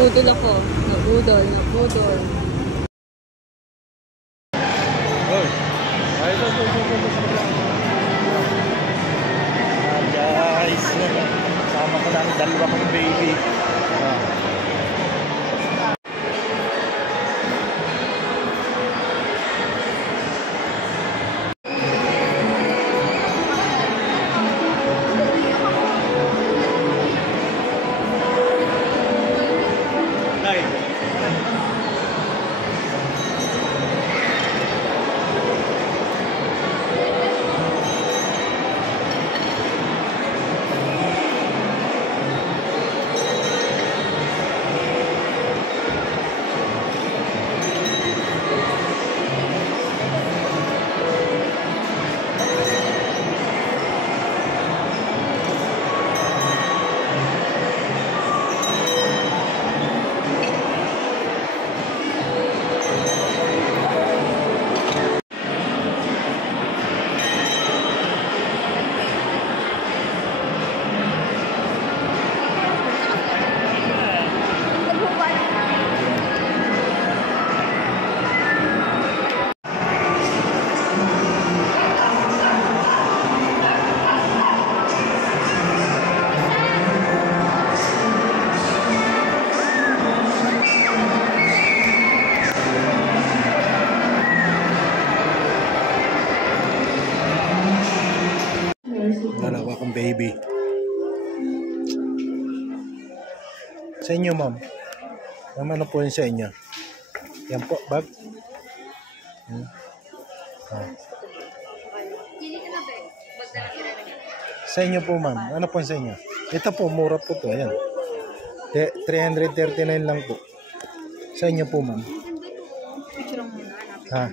Budol ako. Nabudol, nabudol. Oh. Ay, ito. Guys, sama ko lang dalawa kong baby. Dalawa kong baby. Sa inyo, ma'am. Ma'am, ano po yun sa inyo? Yan po, bag. Sa inyo po, ma'am. Ano po sa inyo? Ito po, mura po to. Ayan. 339 lang po. Sa inyo po, ma'am. Ha?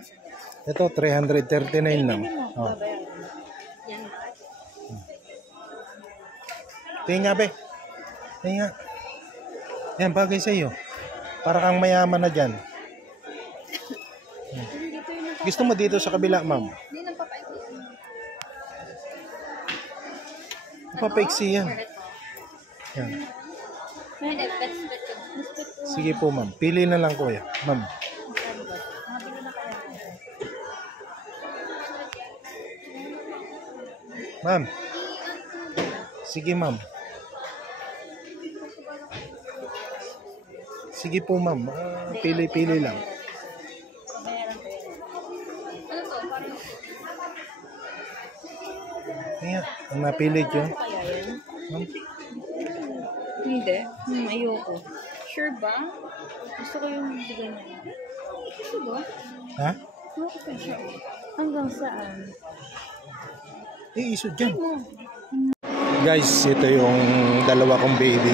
Ito, 339 lang. Oh. Tingin nga, be. Tingin nga. Yan, bagay sa iyo. Para kang mayaman na dyan. Gusto mo dito sa kabila, ma'am? Papaiksi yan. Yan. Sige po, ma'am. Pili na lang, kuya. Ma'am. Ma'am. Sige, ma'am. Sige po, ma'am. Pili-pili lang. Ayan, ang napili ko. Ma'am? Hindi. Ayoko. Sure ba? Gusto ko yung ganyan. Gusto ba? Ha? Gusto ko siya. Hanggang saan? Isod dyan. Guys, ito yung dalawa kong baby.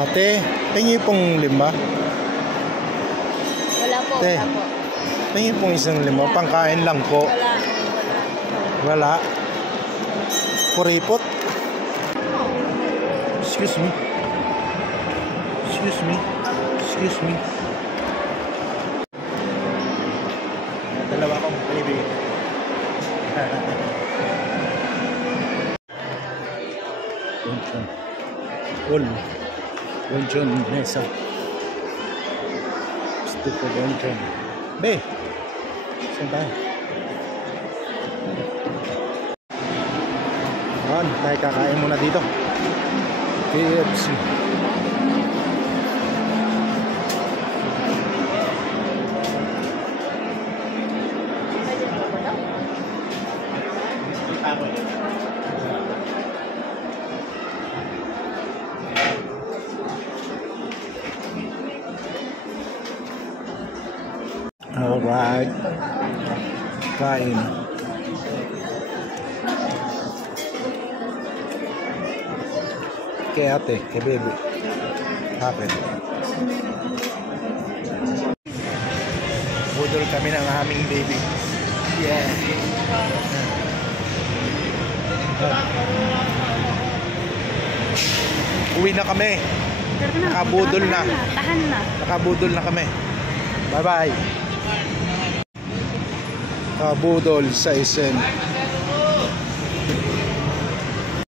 Ate, tingin pong 5. Wala po, Ate, wala po. tingin pong isang 5. Pangkain lang po. Wala. Kuripot. Excuse me. Excuse me. Excuse me. Dalawa kong baby. Bonjon Mesa. Gusto ko Bonjon. Be, saan tayo? Ayan, tayo kakain muna dito. KFC. Alright. Kain. Kay ate, kay baby. Happen. Budol kami ng aming baby. Yeah. Uwi na kami. Nakabudol na. Tahan na. Nakabudol na kami. Bye-bye. Nakabudol sa isen.